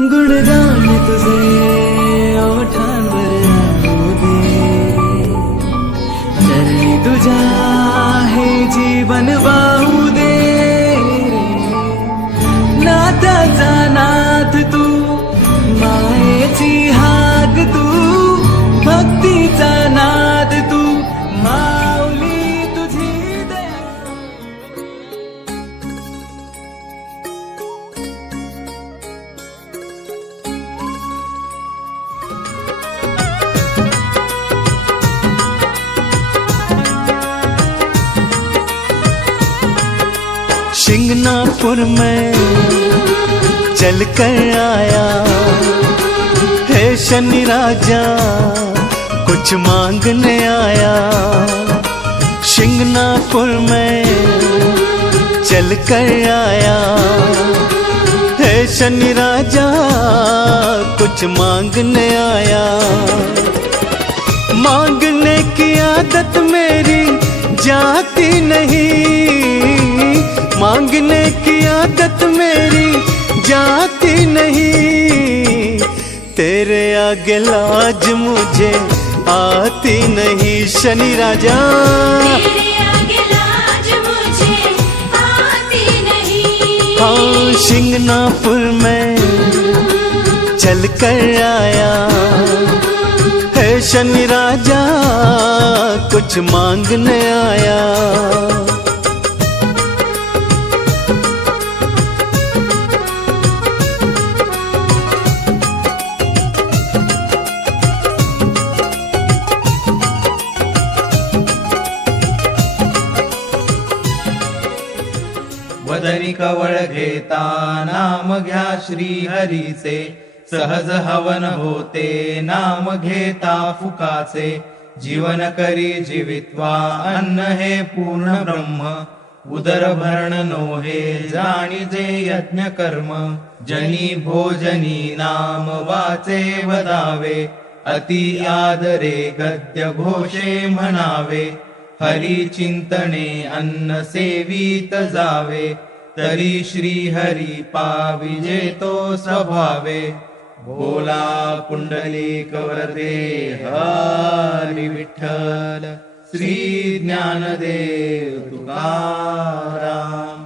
गुणगान तुझे ओठांवर आणू दे, चरणी तुझ्या हे जीवन वाहू दे. नात्याचा नाथ तू, मायेची हाक तू, भक्तीचा नाद तू, माऊली तुझी दया. शिंगनापुर में चल कर आया है शनि राजा, कुछ मांगने आया. शिंगनापुर में चल कर आया है शनि राजा, कुछ मांगने आया. मांगने की आदत मेरी जाती नहीं, मांगने की आदत मेरी जाती नहीं. तेरे आगे लाज मुझे आती नहीं शनि राजा, तेरे आगे लाज मुझे आती नहीं. हाँ शिंगनापुर में चल कर आया है शनि राजा, कुछ मांगने आया. वदनी कवळ घेता नाम घ्या श्री हरीचे, सहज हवन होते नाम घेता फुकाचे. जीवन करी जीवित्वा अन्न हे पूर्ण ब्रह्म, उदर भरण नोहे जाणीजे यज्ञ कर्म. जनी भोजनी नाम वाचे वदावे, अति आदरे गद्य घोषे म्हणावे. हरी चिंतने अन्न सेवित जावे, तरी श्री हरी पाविजे तो स्वभावे. भोला पुंडलिक वरदे हरी विठ्ठल, श्री ज्ञानदेव तुकाराम.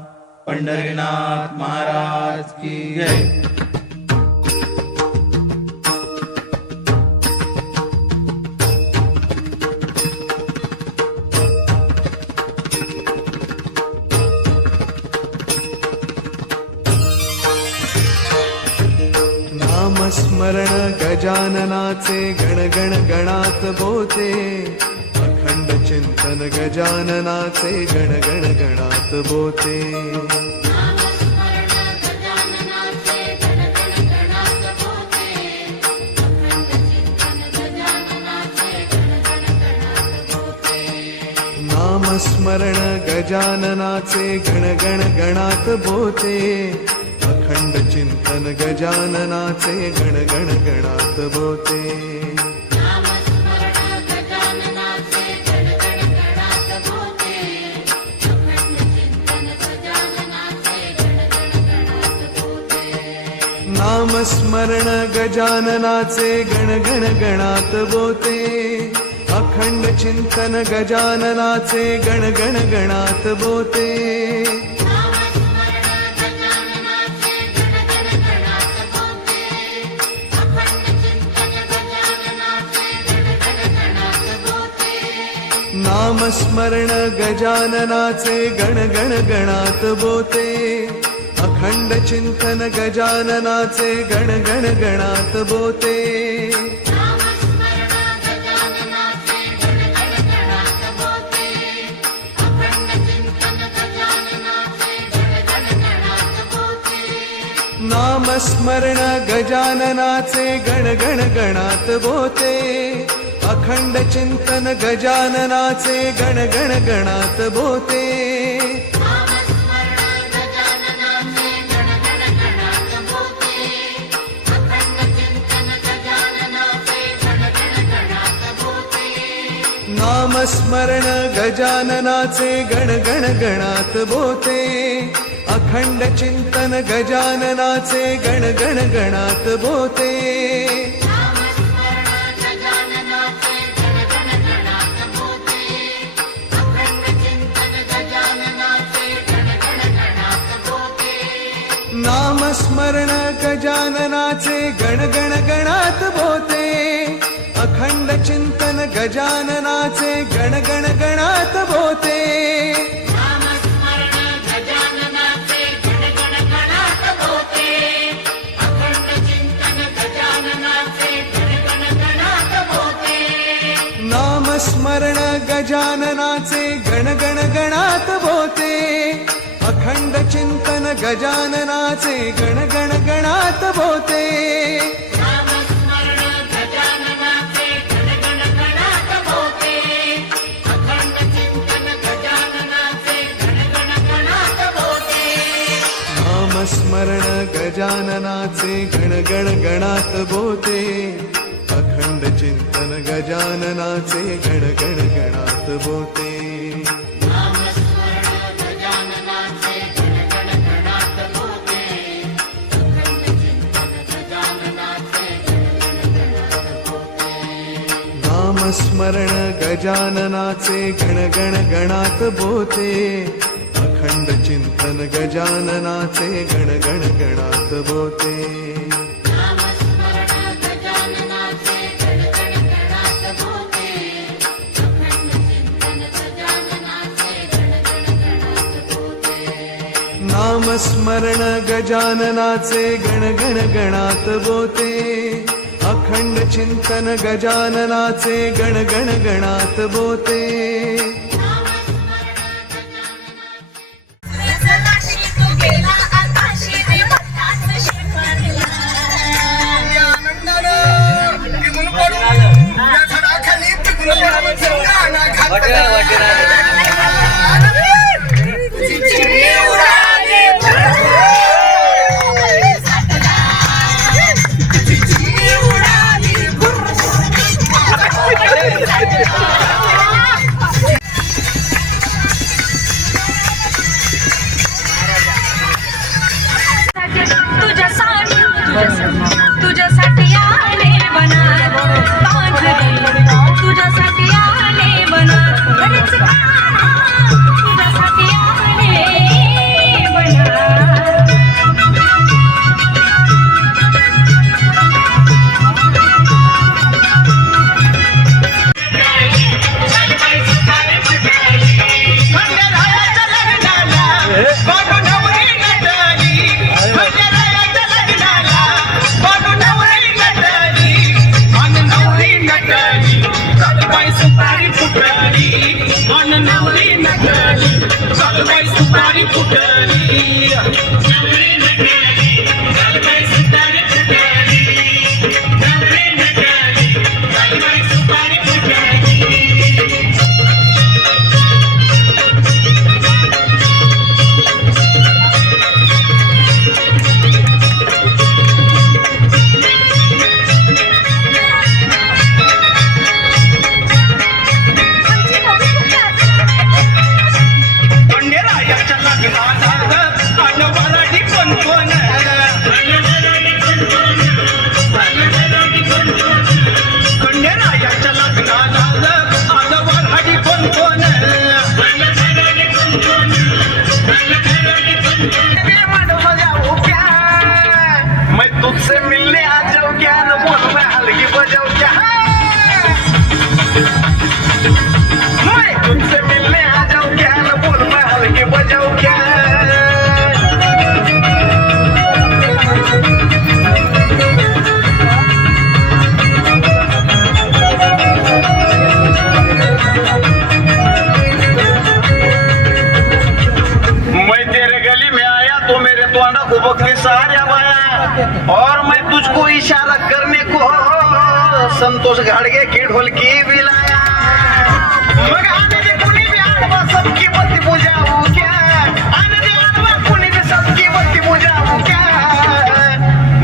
पंढरीनाथ महाराज की जय. नामस्मरण गजाननाचे गण गण गणात बोते, अखंड चिंतन गजाननाचे गण गण गणात बोते. नामस्मरण गजाननाचे गण गण गणात बोते, अखंड चिंतन गजाननाचे गण गण गणात बोते. नामस्मरण गजाननाचे गण गण गणात बोते, अखंड चिंतन गजाननाचे गण गण गणात बोते. नामस्मरण गजाननाचे गण गण गणात बोते, अखंड चिंतन गजाननाचे गण गण गणात बोते. नामस्मरण गजाननाचे गण गण गणात बोते, अखंड चिंतन गजाननाचे गण गण गणात बोते. नामस्मरण गजाननाचे गण गण गणात बोते, अखंड चिंतन गजाननाचे गण गण गणात बोते. नामस्मरण गजाननाचे गण गण गणात बोते. अखंड चिंतन गजाननाचे गण गण गणात बोते. नामस्मरण गजाननाचे गण गण गणात बोते. अखंड चिंतन गजाननाचे गण गण गणात बोते. नामस्मरण गजाननाचे गण गण गणात बोते. अखंड चिंतन गजाननाचे गण गण गणात बोते. नामस्मरण गजाननाचे गण गण गणात बोते. अखंड चिंतन गजाननाचे गण गण गणात बोते. नामस्मरण गजाननाचे गण गण गणात बोते. अखंड चिंतन गजाननाचे गण गण गणात बोते. तुझ्यासाठी आले बना तुझ्यासाठी आले बना तुझ्यासाठी आले बना. तुझसे मिलने आ जाओ क्या न बोल मैं हलगी बजाओ क्या मैं तुझसे मिलने आ जाओ क्या न बोल मैं हलगी बजाओ क्या. मैं तेरे गली में आया तो मेरे तोंडा को बकरी सारे आया और मैं तुझको इशारा करने को संतोष घाड़गे की ढोलकी भी लाया. मग आने दे कुणी भी आडवा सबकी बत्ती बुझाऊ क्या. आने दे आडवा कुणी भी सबकी बत्ती बुझाऊ क्या.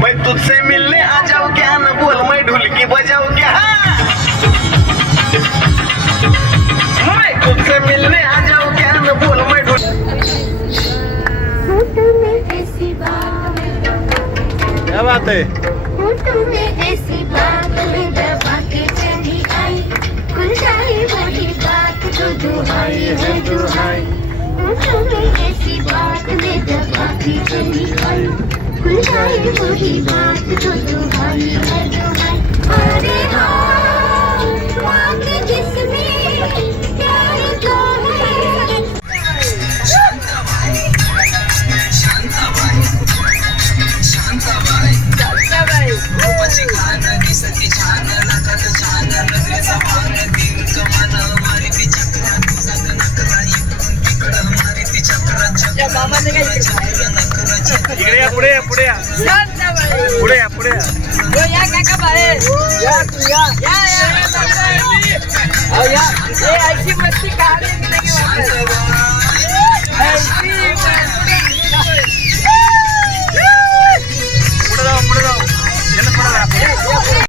मैं तुझसे मिलने आ जाऊं क्या न बोल मैं ढोलकी बजाऊं क्या. मैं तुझसे मिलने आ जाऊं क्या न बोल मैं ढोलकी क्या बात है तुम्हें ऐसी बात में दबा के चली आई खुल जाए वही बात तो दुहाई है दुहाई तुम्हें ऐसी बात में दबा के चली आई खुल जाए वही बात तो दुहाई है दुहाई अरे हाँ बात जिसमें प्यार का है इकडे या पुढे या पुढे या पुढे या पुढे या या